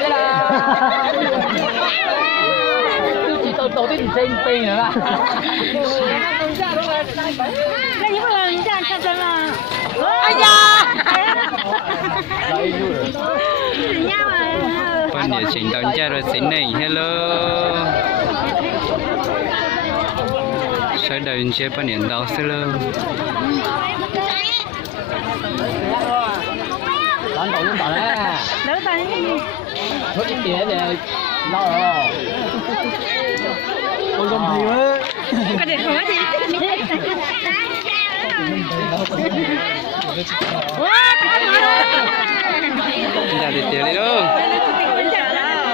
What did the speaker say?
đầu đây là chỉ đầu tiên trên pin nữa là那你不能这样看真吗？哎呀！人家嘛。 Con địa chỉnh tàu cha rồi xính này hello sai đời chơi con điện tàu hello Đánh đầu lên tàu đấy. Đỡ tay đi. Thôi ít tiền để lo rồi. Tôi không gì hết. Cái gì khó gì? ra thì tiền đi đâu Bây giờ đâu?